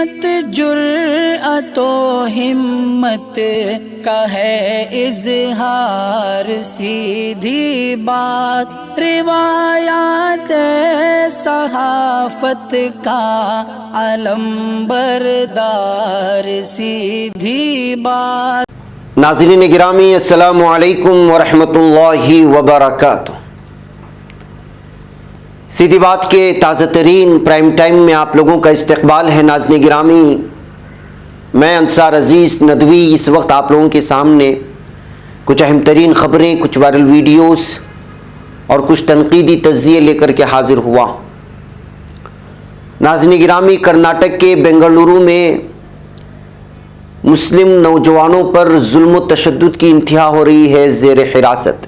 مت جرأت و ہمت کا ہے اظہار، سیدھی بات روایات صحافت کا علم بردار، سیدھی بات۔ ناظرین گرامی، السلام علیکم ورحمۃ اللہ وبرکاتہ۔ سیدھی بات کے تازہ ترین پرائم ٹائم میں آپ لوگوں کا استقبال ہے۔ ناظرین گرامی، میں انصار عزیز ندوی اس وقت آپ لوگوں کے سامنے کچھ اہم ترین خبریں، کچھ وائرل ویڈیوز اور کچھ تنقیدی تجزیے لے کر کے حاضر ہوا۔ ناظرین گرامی، کرناٹک کے بنگلورو میں مسلم نوجوانوں پر ظلم و تشدد کی انتہا ہو رہی ہے زیر حراست۔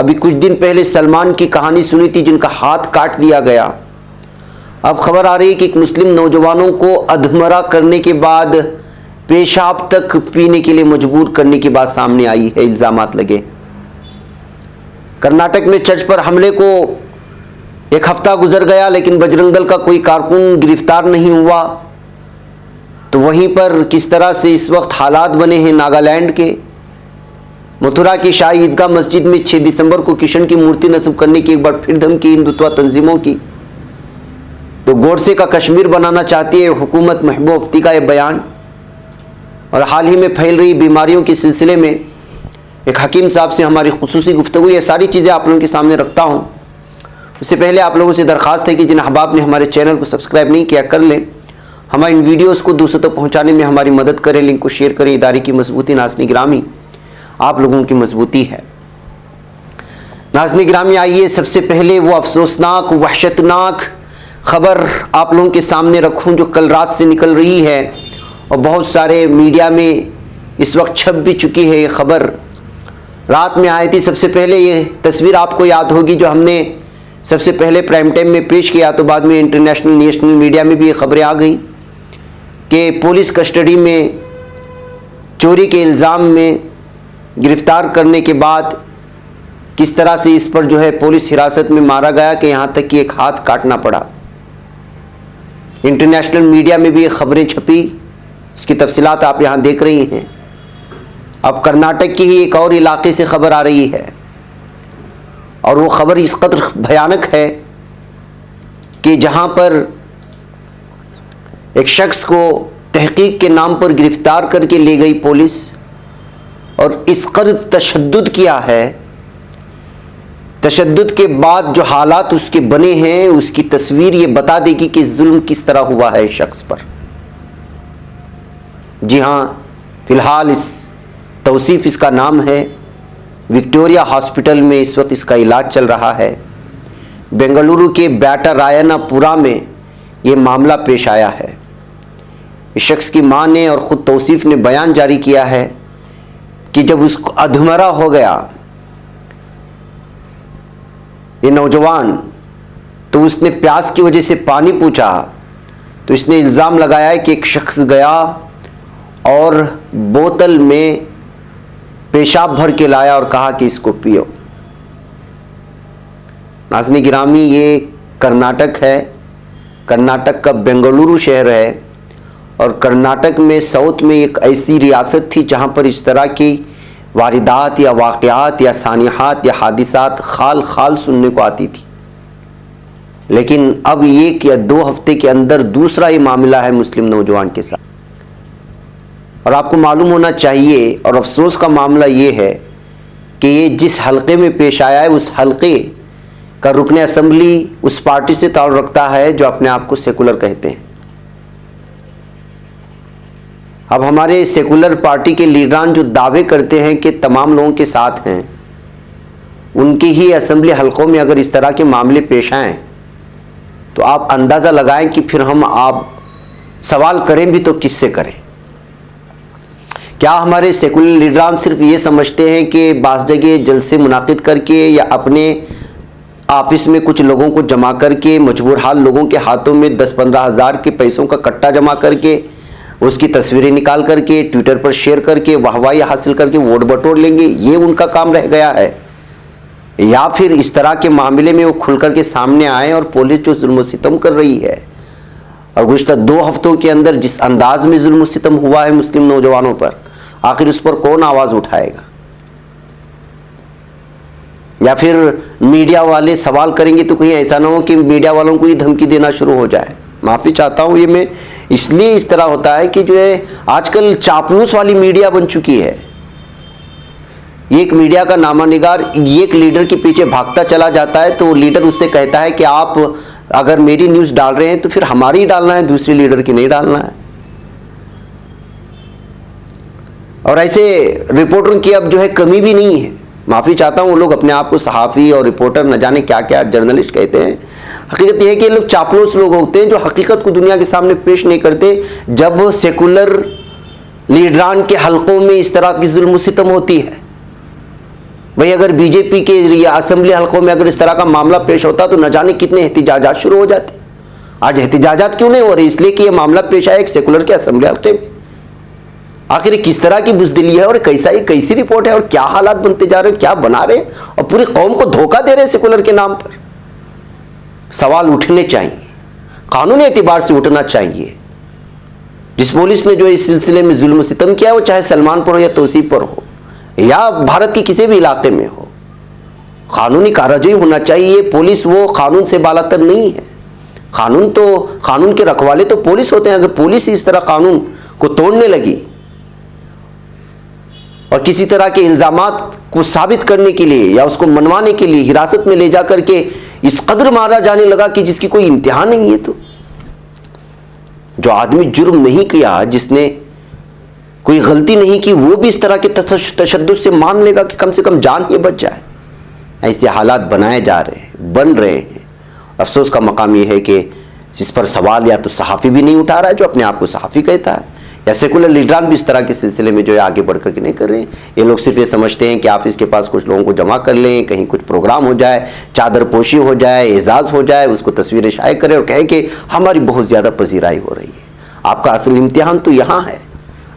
ابھی کچھ دن پہلے سلمان کی کہانی سنی تھی جن کا ہاتھ کاٹ دیا گیا۔ اب خبر آ رہی ہے کہ ایک مسلم نوجوانوں کو ادھمرا کرنے کے بعد پیشاب تک پینے کے لیے مجبور کرنے کی بات سامنے آئی ہے، الزامات لگے۔ کرناٹک میں چرچ پر حملے کو ایک ہفتہ گزر گیا لیکن بجرنگ دل کا کوئی کارکن گرفتار نہیں ہوا، تو وہیں پر کس طرح سے اس وقت حالات بنے ہیں ناگالینڈ کے متھرا کی شاہی عیدگاہ مسجد میں 6 دسمبر کو کرشن کی مورتی نصب کرنے کی ایک بار پھر دھمکی ہندوتوا تنظیموں کی۔ تو گوڈسے کا کشمیر بنانا چاہتی ہے حکومت، محبوب مفتی کا یہ بیان، اور حال ہی میں پھیل رہی بیماریوں کے سلسلے میں ایک حکیم صاحب سے ہماری خصوصی گفتگو، یہ ساری چیزیں آپ لوگوں کے سامنے رکھتا ہوں۔ اس سے پہلے آپ لوگوں سے درخواست ہے کہ جن احباب نے ہمارے چینل کو سبسکرائب نہیں کیا کر لیں، ہماری ان ویڈیوز کو دوسروں تک پہنچانے میں ہماری مدد کریں، لنک کو شیئر کریں۔ ادارے کی مضبوطی ناظرین گرامی آپ لوگوں کی مضبوطی ہے۔ ناظرین گرامی، آئیے سب سے پہلے وہ افسوسناک وحشتناک خبر آپ لوگوں کے سامنے رکھوں جو کل رات سے نکل رہی ہے اور بہت سارے میڈیا میں اس وقت چھپ بھی چکی ہے۔ یہ خبر رات میں آئی تھی۔ سب سے پہلے یہ تصویر آپ کو یاد ہوگی جو ہم نے سب سے پہلے پرائم ٹائم میں پیش کیا، تو بعد میں انٹرنیشنل نیشنل میڈیا میں بھی یہ خبریں آ گئیں کہ پولیس کسٹڈی میں چوری کے الزام میں گرفتار کرنے کے بعد کس طرح سے اس پر جو ہے پولیس حراست میں مارا گیا کہ یہاں تک کہ ایک ہاتھ کاٹنا پڑا۔ انٹرنیشنل میڈیا میں بھی یہ خبریں چھپی، اس کی تفصیلات آپ یہاں دیکھ رہی ہیں۔ اب کرناٹک کی ہی ایک اور علاقے سے خبر آ رہی ہے، اور وہ خبر اس قدر بھیانک ہے کہ جہاں پر ایک شخص کو تحقیق کے نام پر گرفتار کر کے لے گئی پولیس، اور اس قدر تشدد کیا ہے، تشدد کے بعد جو حالات اس کے بنے ہیں اس کی تصویر یہ بتا دے گی کہ ظلم کس طرح ہوا ہے اس شخص پر۔ جی ہاں، فی الحال اس توصیف اس کا نام ہے، وکٹوریا ہاسپٹل میں اس وقت اس کا علاج چل رہا ہے۔ بنگلورو کے بیٹا راینا پورا میں یہ معاملہ پیش آیا ہے۔ اس شخص کی ماں نے اور خود توصیف نے بیان جاری کیا ہے کہ جب اس کو ادھمرا ہو گیا یہ نوجوان، تو اس نے پیاس کی وجہ سے پانی پوچھا، تو اس نے الزام لگایا ہے کہ ایک شخص گیا اور بوتل میں پیشاب بھر کے لایا اور کہا کہ اس کو پیو۔ ناظرین گرامی، یہ کرناٹک ہے، کرناٹک کا بنگلورو شہر ہے، اور کرناٹک میں ساؤتھ میں ایک ایسی ریاست تھی جہاں پر اس طرح کی واردات یا واقعات یا سانحات یا حادثات خال خال سننے کو آتی تھی، لیکن اب ایک یا 2 ہفتے کے اندر دوسرا یہ معاملہ ہے مسلم نوجوان کے ساتھ۔ اور آپ کو معلوم ہونا چاہیے، اور افسوس کا معاملہ یہ ہے کہ یہ جس حلقے میں پیش آیا ہے اس حلقے کا رکن اسمبلی اس پارٹی سے تعلق رکھتا ہے جو اپنے آپ کو سیکولر کہتے ہیں۔ اب ہمارے سیکولر پارٹی کے لیڈران جو دعوے کرتے ہیں کہ تمام لوگوں کے ساتھ ہیں، ان کی ہی اسمبلی حلقوں میں اگر اس طرح کے معاملے پیش آئیں تو آپ اندازہ لگائیں کہ پھر ہم آپ سوال کریں بھی تو کس سے کریں؟ کیا ہمارے سیکولر لیڈران صرف یہ سمجھتے ہیں کہ بعض جگہ جلسے منعقد کر کے یا اپنے آفس میں کچھ لوگوں کو جمع کر کے مجبور حال لوگوں کے ہاتھوں میں 10-15 ہزار کے پیسوں کا کٹا جمع کر کے اس کی تصویریں نکال کر کے ٹویٹر پر شیئر کر کے واہواہی حاصل کر کے ووٹ بٹور لیں گے، یہ ان کا کام رہ گیا ہے؟ یا پھر اس طرح کے معاملے میں وہ کھل کر کے سامنے آئیں اور پولیس جو ظلم و ستم کر رہی ہے اور گزشتہ 2 ہفتوں کے اندر جس انداز میں ظلم و ستم ہوا ہے مسلم نوجوانوں پر، آخر اس پر کون آواز اٹھائے گا؟ یا پھر میڈیا والے سوال کریں گے تو کہیں ایسا نہ ہو کہ میڈیا والوں کو یہ دھمکی دینا شروع ہو جائے۔ معافی چاہتا ہوں، یہ میں اس لیے اس طرح ہوتا ہے کہ جو ہے آج کل چاپلوس والی میڈیا بن چکی ہے۔ ایک میڈیا کا نامہ نگار ایک لیڈر کے پیچھے بھاگتا چلا جاتا ہے تو وہ لیڈر اس سے کہتا ہے کہ آپ اگر میری نیوز ڈال رہے ہیں تو پھر ہماری ہی ڈالنا ہے، دوسری لیڈر کی نہیں ڈالنا ہے۔ اور ایسے رپورٹروں کی اب جو ہے کمی بھی نہیں ہے۔ معافی چاہتا ہوں، وہ لوگ اپنے آپ کو صحافی اور رپورٹر نہ جانے کیا کیا جرنلسٹ کہتے ہیں، حقیقت یہ ہے کہ یہ لوگ چاپلوس لوگ ہوتے ہیں جو حقیقت کو دنیا کے سامنے پیش نہیں کرتے۔ جب سیکولر لیڈران کے حلقوں میں اس طرح کی ظلم و ستم ہوتی ہے، بھئی اگر بی جے پی کے اسمبلی حلقوں میں اگر اس طرح کا معاملہ پیش ہوتا تو نہ جانے کتنے احتجاجات شروع ہو جاتے۔ آج احتجاجات کیوں نہیں ہو رہے؟ اس لیے کہ یہ معاملہ پیش آیا ایک سیکولر کے اسمبلی حلقے میں۔ آخر یہ کس طرح کی بزدلی ہے اور کیسی رپورٹ ہے اور کیا حالات بنتے جا رہے ہیں، کیا بنا رہے ہیں اور پوری قوم کو دھوکہ دے رہے ہیں سیکولر کے نام پر۔ سوال اٹھنے چاہیے، قانونی اعتبار سے اٹھنا چاہیے۔ جس پولیس نے جو اس سلسلے میں ظلم و ستم کیا، وہ چاہے سلمان پر ہو یا توسیع پر ہو یا بھارت کے کسی بھی علاقے میں ہو، قانونی کارروائی ہونا چاہیے۔ پولیس وہ قانون سے بالاتر نہیں ہے۔ قانون کے رکھوالے تو پولیس ہوتے ہیں۔ اگر پولیس اس طرح قانون کو توڑنے لگی اور کسی طرح کے الزامات کو ثابت کرنے کے لیے یا اس کو منوانے کے لیے حراست میں لے جا کر کے اس قدر مارا جانے لگا کہ جس کی کوئی انتہا نہیں ہے، تو جو آدمی جرم نہیں کیا، جس نے کوئی غلطی نہیں کی، وہ بھی اس طرح کے تشدد سے مان لے گا کہ کم سے کم جان ہی بچ جائے۔ ایسے حالات بنائے جا رہے ہیں، بن رہے ہیں۔ افسوس کا مقام یہ ہے کہ جس پر سوال یا تو صحافی بھی نہیں اٹھا رہا ہے جو اپنے آپ کو صحافی کہتا ہے، یا سیکولر لیڈران بھی اس طرح کے سلسلے میں جو ہے آگے بڑھ کر کے نہیں کر رہے ہیں۔ یہ لوگ صرف یہ سمجھتے ہیں کہ آفس کے پاس کچھ لوگوں کو جمع کر لیں، کہیں کچھ پروگرام ہو جائے، چادر پوشی ہو جائے، اعزاز ہو جائے، اس کو تصویریں شائع کرے اور کہے کہ ہماری بہت زیادہ پذیرائی ہو رہی ہے۔ آپ کا اصل امتحان تو یہاں ہے۔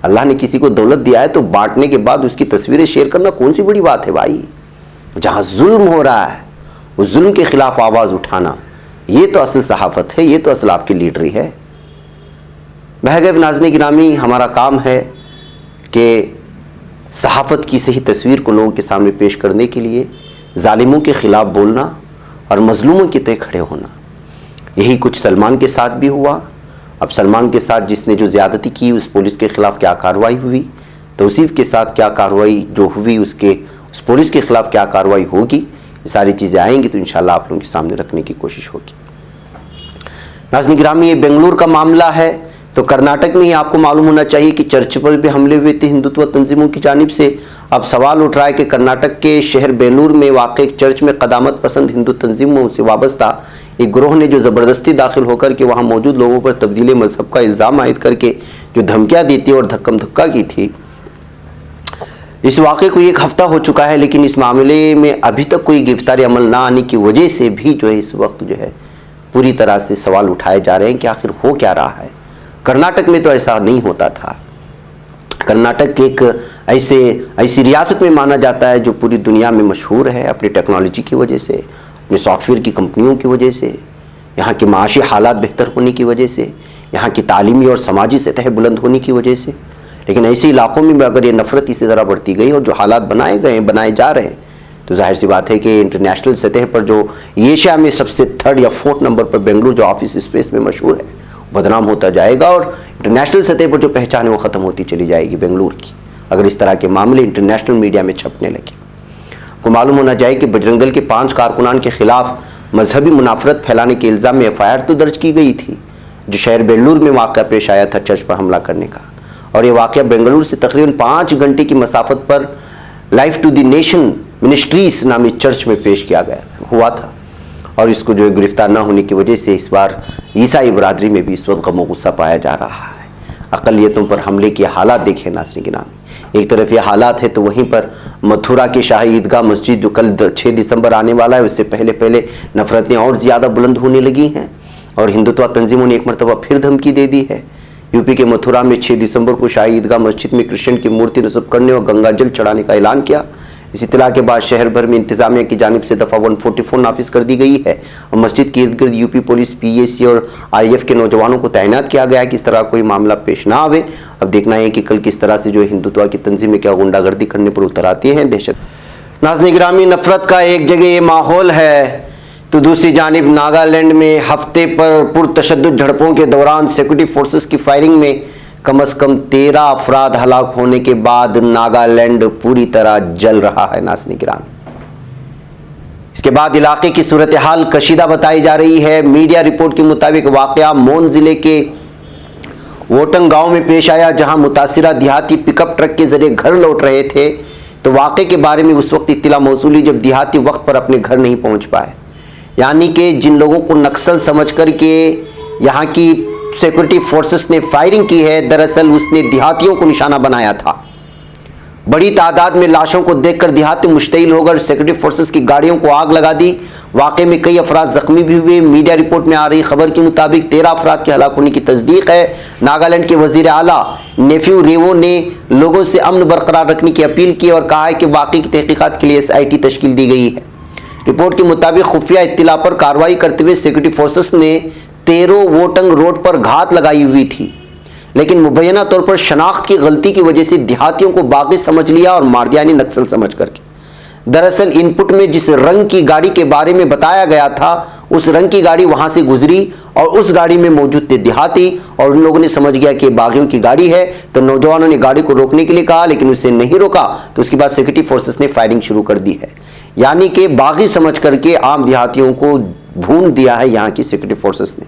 اللہ نے کسی کو دولت دیا ہے تو بانٹنے کے بعد اس کی تصویریں شیئر کرنا کون سی بڑی بات ہے بھائی؟ جہاں ظلم ہو رہا ہے اس ظلم کے خلاف آواز اٹھانا، یہ تو اصل صحافت ہے، یہ تو اصل آپ کی لیڈری ہے۔ بہرکیف ناظرین گرامی، ہمارا کام ہے کہ صحافت کی صحیح تصویر کو لوگوں کے سامنے پیش کرنے کے لیے ظالموں کے خلاف بولنا اور مظلوموں کے تئیں کھڑے ہونا۔ یہی کچھ سلمان کے ساتھ بھی ہوا۔ اب سلمان کے ساتھ جس نے جو زیادتی کی اس پولیس کے خلاف کیا کارروائی ہوئی، توصیف کے ساتھ کیا کارروائی جو ہوئی اس پولیس کے خلاف کیا کارروائی ہوگی، یہ ساری چیزیں آئیں گی تو انشاءاللہ آپ لوگوں کے سامنے رکھنے کی کوشش ہوگی۔ ناظرین گرامی، یہ بنگلور کا معاملہ ہے تو کرناٹک میں ہی آپ کو معلوم ہونا چاہیے کہ چرچ پر بھی حملے ہوئے تھے ہندوتو تنظیموں کی جانب سے۔ اب سوال اٹھ رہا ہے کہ کرناٹک کے شہر بیلور میں واقع ایک چرچ میں قدامت پسند ہندو تنظیموں سے وابستہ ایک گروہ نے جو زبردستی داخل ہو کر کے وہاں موجود لوگوں پر تبدیل مذہب کا الزام عائد کر کے جو دھمکیاں دیتی اور دھکم دھکا کی تھی، اس واقعے کو 1 ہفتہ ہو چکا ہے، لیکن اس معاملے میں ابھی تک کوئی گرفتاری عمل نہ آنے کی وجہ سے بھی جو ہے اس وقت جو ہے پوری طرح سے سوال اٹھائے جا رہے ہیں کہ آخر ہو کیا رہا ہے۔ کرناٹک میں تو ایسا نہیں ہوتا تھا۔ کرناٹک ایک ایسی ریاست میں مانا جاتا ہے جو پوری دنیا میں مشہور ہے اپنی ٹیکنالوجی کی وجہ سے، اپنے سافٹ ویئر کی کمپنیوں کی وجہ سے، یہاں کے معاشی حالات بہتر ہونے کی وجہ سے، یہاں کی تعلیمی اور سماجی سطح بلند ہونے کی وجہ سے۔ لیکن ایسے علاقوں میں اگر یہ نفرت اسی طرح بڑھتی گئی اور جو حالات بنائے جا رہے ہیں تو ظاہر سی بات ہے کہ انٹرنیشنل سطح پر جو ایشیا میں سب سے 3rd یا 4th نمبر پر بنگلور جو آفس اسپیس میں مشہور ہے بدنام ہوتا جائے گا، اور انٹرنیشنل سطح پر جو پہچان ہے وہ ختم ہوتی چلی جائے گی بنگلور کی، اگر اس طرح کے معاملے انٹرنیشنل میڈیا میں چھپنے لگے۔ کو معلوم ہونا چاہیے کہ بجرنگ دل کے 5 کارکنان کے خلاف مذہبی منافرت پھیلانے کے الزام میں FIR تو درج کی گئی تھی جو شہر بیلور میں واقعہ پیش آیا تھا چرچ پر حملہ کرنے کا، اور یہ واقعہ بنگلور سے تقریباً 5 گھنٹے کی مسافت پر life to the nation ministries نامی چرچ میں پیش کیا ہوا تھا، اور اس کو جو ہے گرفتار نہ ہونے کی وجہ سے اس بار عیسائی برادری میں بھی اس وقت غم و غصہ پایا جا رہا ہے۔ اقلیتوں پر حملے کے حالات دیکھیں ناظرین گرامی، ایک طرف یہ حالات ہے تو وہیں پر متھورا کی شاہی عیدگاہ مسجد جو کل 6 دسمبر آنے والا ہے اس سے پہلے نفرتیں اور زیادہ بلند ہونے لگی ہیں، اور ہندوتوا تنظیموں نے ایک مرتبہ پھر دھمکی دے دی ہے۔ یوپی کے متھورا میں 6 دسمبر کو شاہی عیدگاہ مسجد میں کرشن کی مورتی نصب کرنے اور گنگا جل چڑھانے کا اعلان کیا، اس اطلاع کے بعد شہر بھر میں انتظامیہ کی جانب سے دفعہ 144 نافذ کر دی گئی ہے اور مسجد کے ارد گرد یو پی پولیس، پی اے سی اور آئی ایف کے نوجوانوں کو تعینات کیا گیا ہے کہ اس طرح کوئی معاملہ پیش نہ آوے۔ اب دیکھنا ہے کہ کل کس طرح سے جو ہندوتوا کی تنظیمیں کیا غنڈہ گردی کرنے پر اتر آتی ہیں۔ دہشت ناظرین گرامی، نفرت کا ایک جگہ یہ ماحول ہے تو دوسری جانب ناگالینڈ میں ہفتے پر پرتشدد جھڑپوں کے دوران سیکورٹی فورسز کی فائرنگ میں کم از کم 13 افراد ہلاک ہونے کے بعد ناگالینڈ پوری طرح جل رہا ہے۔ ناظرین گرامی، اس کے بعد علاقے کی صورتحال کشیدہ بتائی جا رہی ہے۔ میڈیا رپورٹ کے مطابق واقعہ مون ضلع کے ووٹنگ گاؤں میں پیش آیا، جہاں متاثرہ دیہاتی پک اپ ٹرک کے ذریعے گھر لوٹ رہے تھے تو واقعے کے بارے میں اس وقت اطلاع موصول ہوئی جب دیہاتی وقت پر اپنے گھر نہیں پہنچ پائے۔ یعنی کہ جن لوگوں کو نکسل سمجھ کر کے یہاں کی سیکورٹی فورسز نے فائرنگ کی ہے، دراصل اس نے دیہاتیوں کو نشانہ بنایا تھا۔ بڑی تعداد میں لاشوں کو دیکھ کر دیہاتی مشتعل ہو کر سیکورٹی فورسز کی گاڑیوں کو آگ لگا دی۔ واقعے میں کئی افراد زخمی بھی ہوئے۔ میڈیا رپورٹ میں آ رہی خبر کے مطابق 13 افراد کے ہلاک ہونے کی تصدیق ہے۔ ناگالینڈ کے وزیر اعلیٰ نیفیو ریوو نے لوگوں سے امن برقرار رکھنے کی اپیل کی اور کہا ہے کہ واقعے کی تحقیقات کے لیے SIT تشکیل دی گئی ہے۔ رپورٹ کے مطابق خفیہ اطلاع پر کارروائی کرتے ہوئے سیکورٹی فورسز نے 13 ووٹنگ روڈ پر گھات لگائی ہوئی تھی، لیکن مبینہ طور پر شناخت کی غلطی کی وجہ سے دیہاتیوں کو باغی سمجھ لیا اور مار دیا، نکسل سمجھ کر کے۔ دراصل ان پٹ میں جس رنگ کی گاڑی کے بارے میں بتایا گیا تھا، اس رنگ کی گاڑی وہاں سے گزری اور اس گاڑی میں موجود تھے دیہاتی، اور ان لوگوں نے سمجھ گیا کہ باغیوں کی گاڑی ہے، تو نوجوانوں نے گاڑی کو روکنے کے لیے کہا لیکن اسے نہیں روکا، تو اس کے بعد سیکورٹی فورسز نے فائرنگ شروع کر دی ہے۔ یعنی کہ باغی سمجھ کر کے عام دیہاتیوں کو بھون دیا ہے یہاں کی سیکورٹی فورسز نے۔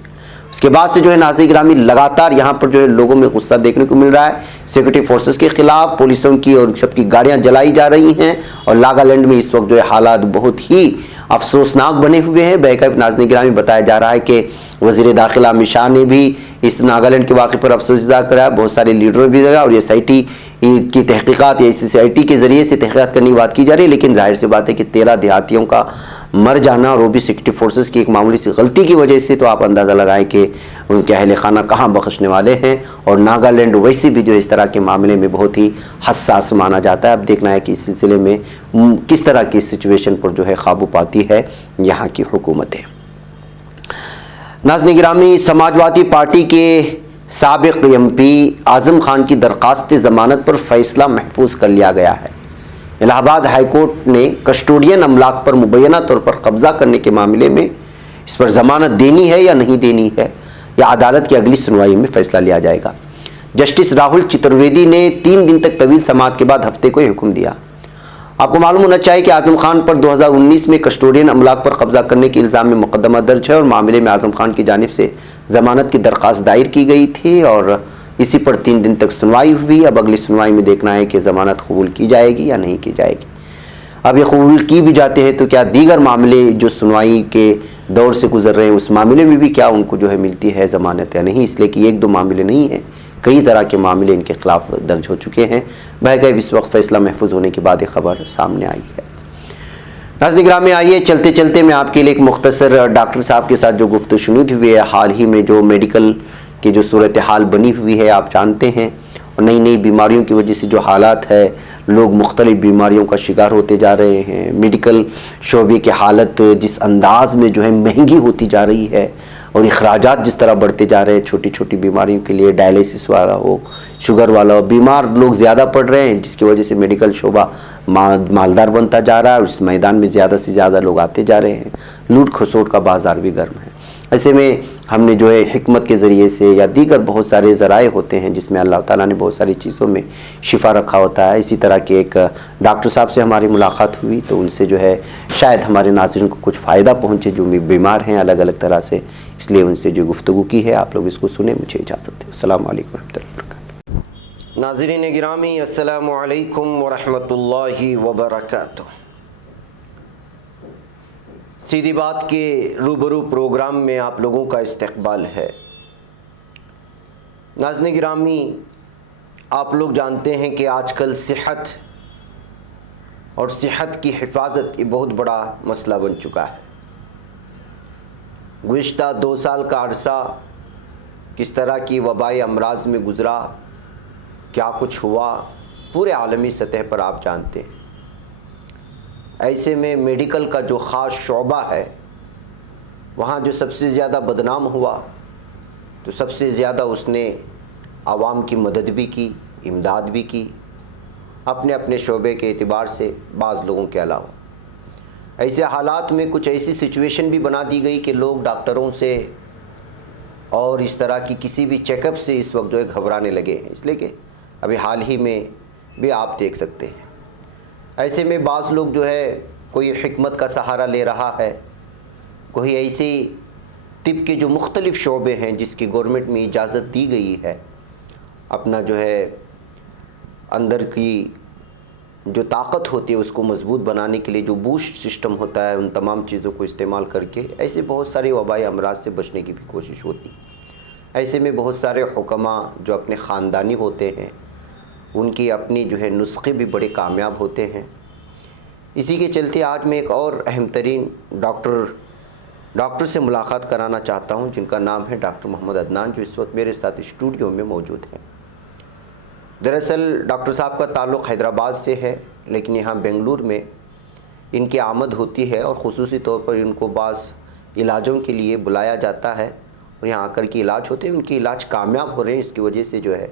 اس کے بعد سے جو ہے ناظرین گرامی لگاتار یہاں پر جو ہے لوگوں میں غصہ دیکھنے کو مل رہا ہے سیکورٹی فورسز کے خلاف، پولیسوں کی اور سب کی گاڑیاں جلائی جا رہی ہیں، اور ناگالینڈ میں اس وقت جو ہے حالات بہت ہی افسوسناک بنے ہوئے ہیں۔ بہرکیف ناظرین گرامی بتایا جا رہا ہے کہ وزیر داخلہ امت شاہ نے بھی اس ناگالینڈ کے واقعے پر افسوس اظہار کرا ہے، بہت سارے لیڈروں نے بھی دیا، اور یہ SIT کی تحقیقات یا SIT کے ذریعے سے تحقیقات کرنے کی بات کی جا رہی ہے، لیکن ظاہر سی بات ہے کہ 13 دیہاتیوں کا مر جانا اور وہ بھی سیکورٹی فورسز کی ایک معمولی سی غلطی کی وجہ سے، تو آپ اندازہ لگائیں کہ ان کے اہل خانہ کہاں بخشنے والے ہیں۔ اور ناگالینڈ ویسے بھی جو اس طرح کے معاملے میں بہت ہی حساس مانا جاتا ہے۔ اب دیکھنا ہے کہ اس سلسلے میں کس طرح کی سچویشن پر جو ہے قابو پاتی ہے یہاں کی حکومتیں۔ ناظرین گرامی، سماجوادی پارٹی کے سابق MP اعظم خان کی درخواست ضمانت پر فیصلہ محفوظ کر لیا گیا ہے۔ الہ آباد ہائی کورٹ نے کسٹوڈین املاک پر مبینہ طور پر قبضہ کرنے کے معاملے میں اس پر ضمانت دینی ہے یا نہیں دینی ہے، یا عدالت کی اگلی سنوائی میں فیصلہ لیا جائے گا۔ جسٹس راہل چترویدی نے 3 دن تک طویل سماعت کے بعد ہفتے کو یہ حکم دیا۔ آپ کو معلوم ہونا چاہیے کہ اعظم خان پر 2019 میں کسٹوڈین املاک پر قبضہ کرنے کے الزام میں مقدمہ درج ہے، اور معاملے میں اعظم خان کی جانب سے ضمانت کی درخواست دائر کی گئی تھی اور اسی پر 3 دن تک سنوائی ہوئی۔ اب اگلی سنوائی میں دیکھنا ہے کہ ضمانت قبول کی جائے گی یا نہیں کی جائے گی۔ اب یہ قبول کی بھی جاتے ہیں تو کیا دیگر معاملے جو سنوائی کے دور سے گزر رہے ہیں اس معاملے میں بھی کیا ان کو جو ہے ملتی ہے ضمانت یا نہیں، اس لیے کہ 1-2 معاملے نہیں ہیں، کئی طرح کے معاملے ان کے خلاف درج ہو چکے ہیں۔ بہرکیف اس وقت فیصلہ محفوظ ہونے کے بعد ایک خبر سامنے آئی ہے۔ ناظرین گرامی، آئیے چلتے چلتے میں آپ کے لیے ایک مختصر ڈاکٹر صاحب کے ساتھ جو گفتگو شنید ہوئی ہے، حال ہی میں جو میڈیکل کی جو صورتحال بنی ہوئی ہے آپ جانتے ہیں، اور نئی نئی بیماریوں کی وجہ سے جو حالات ہے، لوگ مختلف بیماریوں کا شکار ہوتے جا رہے ہیں، میڈیکل شعبے کی حالت جس انداز میں جو ہے مہنگی ہوتی جا رہی ہے، اور اخراجات جس طرح بڑھتے جا رہے ہیں چھوٹی چھوٹی بیماریوں کے لیے، ڈائلیسس والا ہو، شوگر والا ہو، بیمار لوگ زیادہ پڑ رہے ہیں، جس کی وجہ سے میڈیکل شعبہ مالدار بنتا جا رہا ہے، اور اس میدان میں زیادہ سے زیادہ لوگ آتے جا رہے ہیں، لوٹ کھسوٹ کا بازار بھی گرم ہے۔ ایسے میں ہم نے جو ہے حکمت کے ذریعے سے یا دیگر بہت سارے ذرائع ہوتے ہیں جس میں اللہ تعالیٰ نے بہت ساری چیزوں میں شفا رکھا ہوتا ہے، اسی طرح کے ایک ڈاکٹر صاحب سے ہماری ملاقات ہوئی تو ان سے جو ہے شاید ہمارے ناظرین کو کچھ فائدہ پہنچے جو بیمار ہیں الگ الگ طرح سے، اس لیے ان سے جو گفتگو کی ہے آپ لوگ اس کو سنیں۔ مجھے اجازت دیں۔ السلام علیکم ورحمۃ اللہ وبرکاتہ۔ ناظرین گرامی، السلام علیکم ورحمۃ اللہ وبرکاتہ۔ سیدھی بات کے روبرو پروگرام میں آپ لوگوں کا استقبال ہے۔ ناظرین گرامی، آپ لوگ جانتے ہیں کہ آج کل صحت اور صحت کی حفاظت یہ بہت بڑا مسئلہ بن چکا ہے۔ گزشتہ 2 سال کا عرصہ کس طرح کی وبائی امراض میں گزرا، کیا کچھ ہوا، پورے عالمی سطح پر آپ جانتے ہیں۔ ایسے میں میڈیکل کا جو خاص شعبہ ہے وہاں جو سب سے زیادہ بدنام ہوا تو سب سے زیادہ اس نے عوام کی مدد بھی کی، امداد بھی کی، اپنے اپنے شعبے کے اعتبار سے بعض لوگوں کے علاوہ۔ ایسے حالات میں کچھ ایسی سچویشن بھی بنا دی گئی کہ لوگ ڈاکٹروں سے اور اس طرح کی کسی بھی چیک اپ سے اس وقت جو ہے گھبرانے لگے ہیں، اس لیے کہ ابھی حال ہی میں بھی آپ دیکھ سکتے ہیں۔ ایسے میں بعض لوگ جو ہے کوئی حکمت کا سہارا لے رہا ہے، کوئی ایسی طب کے جو مختلف شعبے ہیں جس کی گورنمنٹ میں اجازت دی گئی ہے، اپنا جو ہے اندر کی جو طاقت ہوتی ہے اس کو مضبوط بنانے کے لیے جو بوسٹ سسٹم ہوتا ہے، ان تمام چیزوں کو استعمال کر کے ایسے بہت سارے وبائی امراض سے بچنے کی بھی کوشش ہوتی۔ ایسے میں بہت سارے حکماء جو اپنے خاندانی ہوتے ہیں ان کی اپنی جو ہے نسخے بھی بڑے کامیاب ہوتے ہیں۔ اسی کے چلتے آج میں ایک اور اہم ترین ڈاکٹر سے ملاقات کرانا چاہتا ہوں جن کا نام ہے ڈاکٹر محمد عدنان، جو اس وقت میرے ساتھ اسٹوڈیو میں موجود ہیں۔ دراصل ڈاکٹر صاحب کا تعلق حیدرآباد سے ہے، لیکن یہاں بنگلور میں ان کی آمد ہوتی ہے اور خصوصی طور پر ان کو بعض علاجوں کے لیے بلایا جاتا ہے اور یہاں آ کر کے علاج ہوتے ہیں۔ ان کے علاج کامیاب ہو رہے ہیں، اس کی وجہ سے جو ہے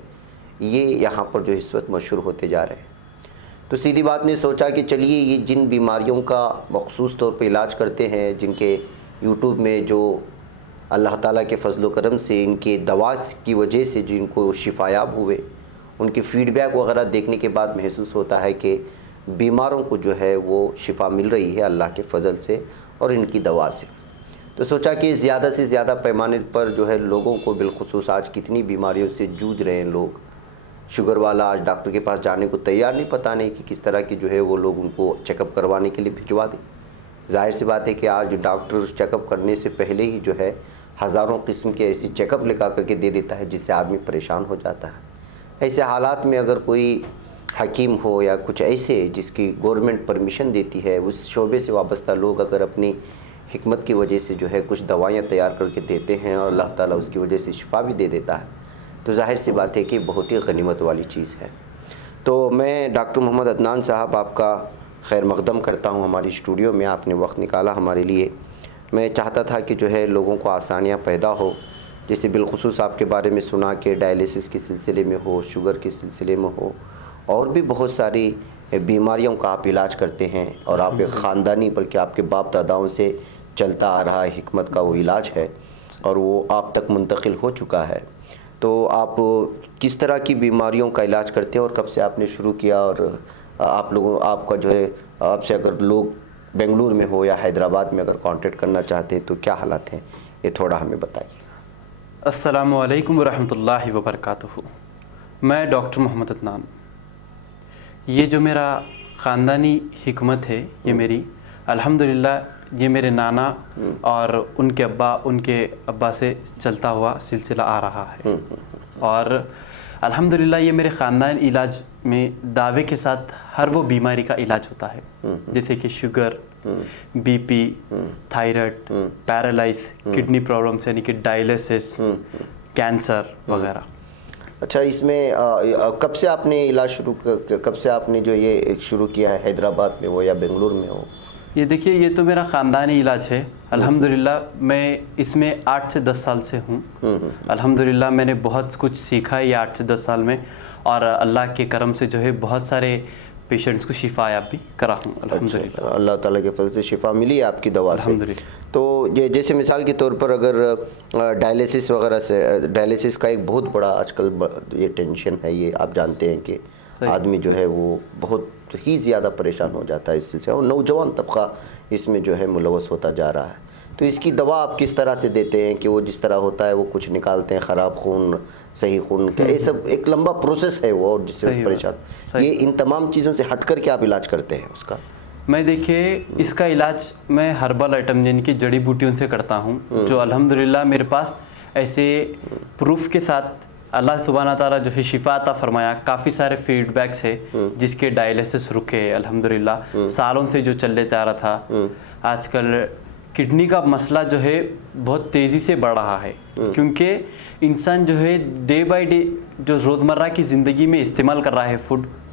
یہ یہاں پر جو اس وقت مشہور ہوتے جا رہے ہیں۔ تو سیدھی بات نے سوچا کہ چلیے یہ جن بیماریوں کا مخصوص طور پہ علاج کرتے ہیں، جن کے یوٹیوب میں جو اللہ تعالیٰ کے فضل و کرم سے ان کے دوا کی وجہ سے جن کو شفایاب ہوئے، ان کے فیڈ بیک وغیرہ دیکھنے کے بعد محسوس ہوتا ہے کہ بیماروں کو جو ہے وہ شفا مل رہی ہے اللہ کے فضل سے اور ان کی دوا سے۔ تو سوچا کہ زیادہ سے زیادہ پیمانے پر جو ہے لوگوں کو، بالخصوص آج کتنی بیماریوں سے جوجھ رہے ہیں لوگ، شوگر والا آج ڈاکٹر کے پاس جانے کو تیار نہیں، پتہ نہیں کہ کس طرح کی جو ہے وہ لوگ ان کو چیک اپ کروانے کے لیے بھجوا دیں۔ ظاہر سی بات ہے کہ آج ڈاکٹر چیک اپ کرنے سے پہلے ہی جو ہے ہزاروں قسم کے ایسی چیک اپ لکھا کر کے دے دیتا ہے جس سے آدمی پریشان ہو جاتا ہے۔ ایسے حالات میں اگر کوئی حکیم ہو یا کچھ ایسے جس کی گورنمنٹ پرمیشن دیتی ہے، اس شعبے سے وابستہ لوگ اگر اپنی حکمت کی وجہ سے جو ہے کچھ دوائیاں تیار کر کے دیتے ہیں اور اللہ تعالیٰ اس کی وجہ سے شفا بھی دے دیتا ہے، تو ظاہر سی بات ہے کہ بہت ہی غنیمت والی چیز ہے۔ تو میں ڈاکٹر محمد عدنان صاحب آپ کا خیر مقدم کرتا ہوں ہماری اسٹوڈیو میں، آپ نے وقت نکالا ہمارے لیے۔ میں چاہتا تھا کہ جو ہے لوگوں کو آسانیاں پیدا ہو، جیسے بالخصوص آپ کے بارے میں سنا کہ ڈائلیسس کے سلسلے میں ہو، شوگر کے سلسلے میں ہو، اور بھی بہت ساری بیماریوں کا آپ علاج کرتے ہیں، اور آپ ایک خاندانی بلکہ آپ کے باپ داداؤں سے چلتا آ رہا ہے حکمت کا وہ علاج ہے اور وہ آپ تک منتقل ہو چکا ہے۔ تو آپ کس طرح کی بیماریوں کا علاج کرتے ہیں اور کب سے آپ نے شروع کیا، اور آپ کا جو ہے آپ سے اگر لوگ بنگلور میں ہو یا حیدرآباد میں اگر کانٹیکٹ کرنا چاہتے ہیں تو کیا حالات ہیں، یہ تھوڑا ہمیں بتائیے۔ السلام علیکم ورحمۃ اللہ وبرکاتہ۔ میں ڈاکٹر محمد عدنان، یہ جو میرا خاندانی حکمت ہے، یہ میری الحمدللہ یہ میرے نانا اور ان کے ابا سے چلتا ہوا سلسلہ آ رہا ہے، اور الحمدللہ یہ میرے خاندان علاج میں دعوے کے ساتھ ہر وہ بیماری کا علاج ہوتا ہے، جیسے کہ sugar, B P, thyroid, paralyse, kidney problems یعنی کہ ڈائلیسس، کینسر وغیرہ۔ اچھا، اس میں کب سے آپ نے علاج کب سے آپ نے جو یہ شروع کیا ہے، حیدرآباد میں ہو یا بنگلور میں ہو؟ یہ دیکھیے، یہ تو میرا خاندانی علاج ہے الحمدللہ۔ میں اس میں 8 سے 10 سال سے ہوں الحمدللہ۔ میں نے بہت کچھ سیکھا ہے یہ 8 سے 10 سال میں، اور اللہ کے کرم سے جو ہے بہت سارے پیشنٹس کو شفا یاب بھی کرا ہوں الحمدللہ۔ اللہ تعالیٰ کے فضل سے شفا ملی ہے آپ کی دوا سے الحمدللہ۔ تو جیسے مثال کے طور پر اگر ڈائلیسس وغیرہ سے، ڈائلیسس کا ایک بہت بڑا آج کل یہ ٹینشن ہے، یہ آپ جانتے ہیں کہ آدمی جو ہے وہ بہت ہی زیادہ پریشان ہو جاتا ہے اس سے، اور نوجوان طبقہ اس میں جو ہے ملوث ہوتا جا رہا ہے۔ تو اس کی دوا آپ کس طرح سے دیتے ہیں کہ وہ جس طرح ہوتا ہے وہ کچھ نکالتے ہیں، خراب خون، صحیح خون، یہ سب ایک لمبا پروسیس ہے وہ، اور جس سے پریشان، یہ ان تمام چیزوں سے ہٹ کر کے آپ علاج کرتے ہیں اس کا؟ میں دیکھیے، اس کا علاج میں ہربل آئٹم یعنی کہ جڑی بوٹیوں سے کرتا ہوں، جو الحمدللہ میرے پاس ایسے پروف کے ساتھ اللہ سبحانہ تعالیٰ جو ہے شفا عطا فرمایا۔ کافی سارے فیڈ بیکس ہے جس کے ڈائلیسس رکے الحمدللہ، سالوں سے جو چل لیتا آ رہا تھا۔ آج کل کڈنی کا مسئلہ جو ہے بہت تیزی سے بڑھ رہا ہے، کیونکہ انسان جو ہے ڈے بائی ڈے جو روزمرہ کی زندگی میں استعمال کر رہا ہے فوڈ،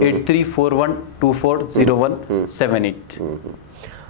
8341240178।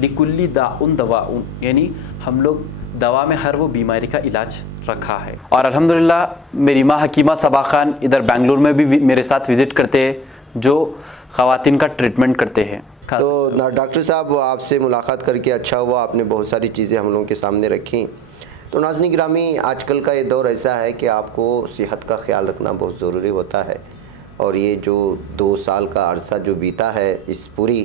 لکلی داء دواء، یعنی ہم لوگ دوا میں ہر وہ بیماری کا علاج رکھا ہے. اور الحمدللہ میری ماں حکیمہ صبا خان ادھر بنگلور میں بھی میرے ساتھ وزٹ کرتے ہیں، جو خواتین کا ٹریٹمنٹ کرتے ہیں. تو ڈاکٹر صاحب آپ سے ملاقات کر کے اچھا ہوا، آپ نے بہت ساری چیزیں ہم لوگوں کے سامنے رکھیں. تو ناظرین گرامی، آج کل کا یہ دور ایسا ہے کہ آپ کو صحت کا خیال رکھنا بہت ضروری ہوتا ہے، اور یہ جو 2 سال کا عرصہ جو بیتا ہے اس پوری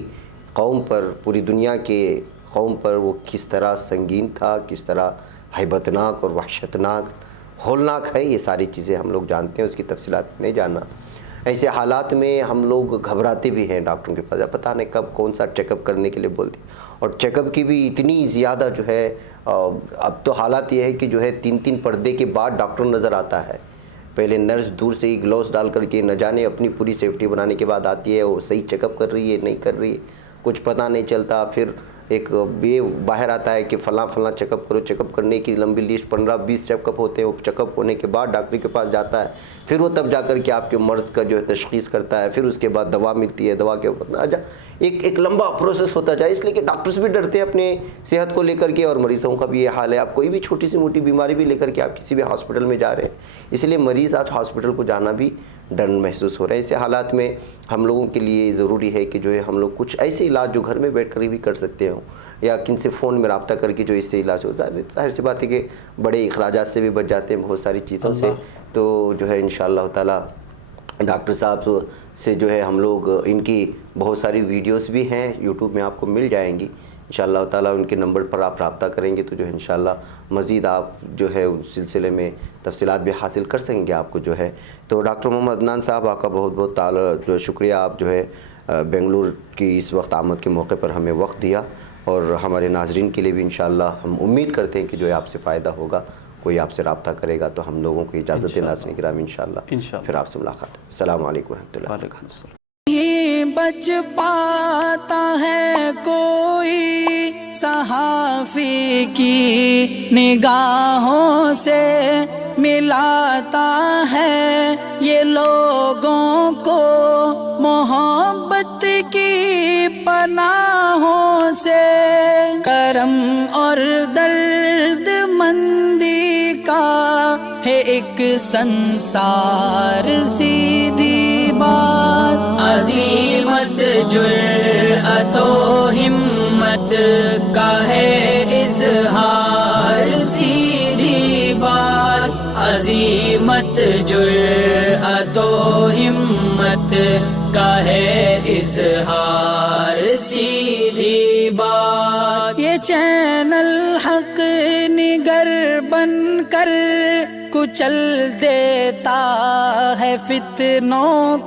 قوم پر، پوری دنیا کے قوم پر، وہ کس طرح سنگین تھا، کس طرح ہیبتناک اور وحشتناک ہولناک ہے، یہ ساری چیزیں ہم لوگ جانتے ہیں، اس کی تفصیلات نہیں جاننا. ایسے حالات میں ہم لوگ گھبراتے بھی ہیں ڈاکٹروں کے پاس، پتہ نہیں کب کون سا چیک اپ کرنے کے لیے بولتے ہیں، اور چیک اپ کی بھی اتنی زیادہ جو ہے اب تو حالات یہ ہے کہ جو ہے 3 پردے کے بعد ڈاکٹر نظر آتا ہے. پہلے نرس دور سے ہی گلوز ڈال کر کے نہ جانے اپنی پوری سیفٹی بنانے کے بعد آتی ہے، وہ صحیح چیک اپ کر رہی ہے نہیں کر رہی ہے کچھ پتہ نہیں چلتا. پھر ایک یہ باہر آتا ہے کہ فلاں چیک اپ کرو، چیک اپ کرنے کی لمبی لیسٹ 15-20 چیک اپ ہوتے ہیں. وہ چیک اپ ہونے کے بعد ڈاکٹر کے پاس جاتا ہے، پھر وہ تب جا کر کے آپ کے مرض کا جو ہے تشخیص کرتا ہے، پھر اس کے بعد دوا ملتی ہے، دوا کے اوپر ایک لمبا پروسیس ہوتا جائے. اس لیے کہ ڈاکٹرز بھی ڈرتے ہیں اپنے صحت کو لے کر کے، اور مریضوں کا بھی یہ حال ہے. آپ کوئی بھی چھوٹی سی موٹی بیماری بھی لے کر کے آپ کسی بھی ہاسپٹل میں جا رہے ہیں، اس لیے مریض آج ہاسپٹل کو جانا بھی ڈر محسوس ہو رہا ہے. ایسے حالات میں ہم لوگوں کے لیے ضروری ہے کہ جو ہے ہم لوگ کچھ ایسے علاج جو گھر میں بیٹھ کر بھی کر سکتے ہوں، یا کن سے فون میں رابطہ کر کے جو اس سے علاج ہوتا ہے. ظاہر سی بات ہے کہ بڑے اخراجات سے بھی بچ جاتے ہیں بہت ساری چیزوں سے. تو جو ہے انشاءاللہ تعالی ڈاکٹر صاحب سے جو ہے ہم لوگ، ان کی بہت ساری ویڈیوز بھی ہیں یوٹیوب میں، آپ کو مل جائیں گی انشاءاللہ تعالی. ان کے نمبر پر آپ رابطہ کریں گے تو جو ہے انشاءاللہ مزید آپ جو ہے اس سلسلے میں تفصیلات بھی حاصل کر سکیں گے آپ کو جو ہے. تو ڈاکٹر محمد عدنان صاحب، آپ کا بہت بہت تعالی جو شکریہ، آپ جو ہے بنگلور کی اس وقت آمد کے موقع پر ہمیں وقت دیا، اور ہمارے ناظرین کے لیے بھی انشاءاللہ ہم امید کرتے ہیں کہ جو ہے آپ سے فائدہ ہوگا. کوئی آپ سے رابطہ کرے گا تو ہم لوگوں کو اجازت ہے ناظرین کرام، انشاءاللہ پھر آپ سے ملاقات. السلام علیکم ورحمۃ اللہ. وعلیکم السلام. نہیں بچ پاتا ہے کوئی صحافی کی نگاہوں سے، ملاتا ہے یہ لوگوں کو محبت کی پناہوں سے. کرم اور درد مندی کا ہے ایک سنسار سیدھی بات، عزیمت جرأت و ہمت کا ہے اظہار سیدھی بات، عزیمت جرأت و ہمت کا ہے اظہار سیدھی بات. یہ چینل حق نگر بن کر کچل دیتا ہے فتنوں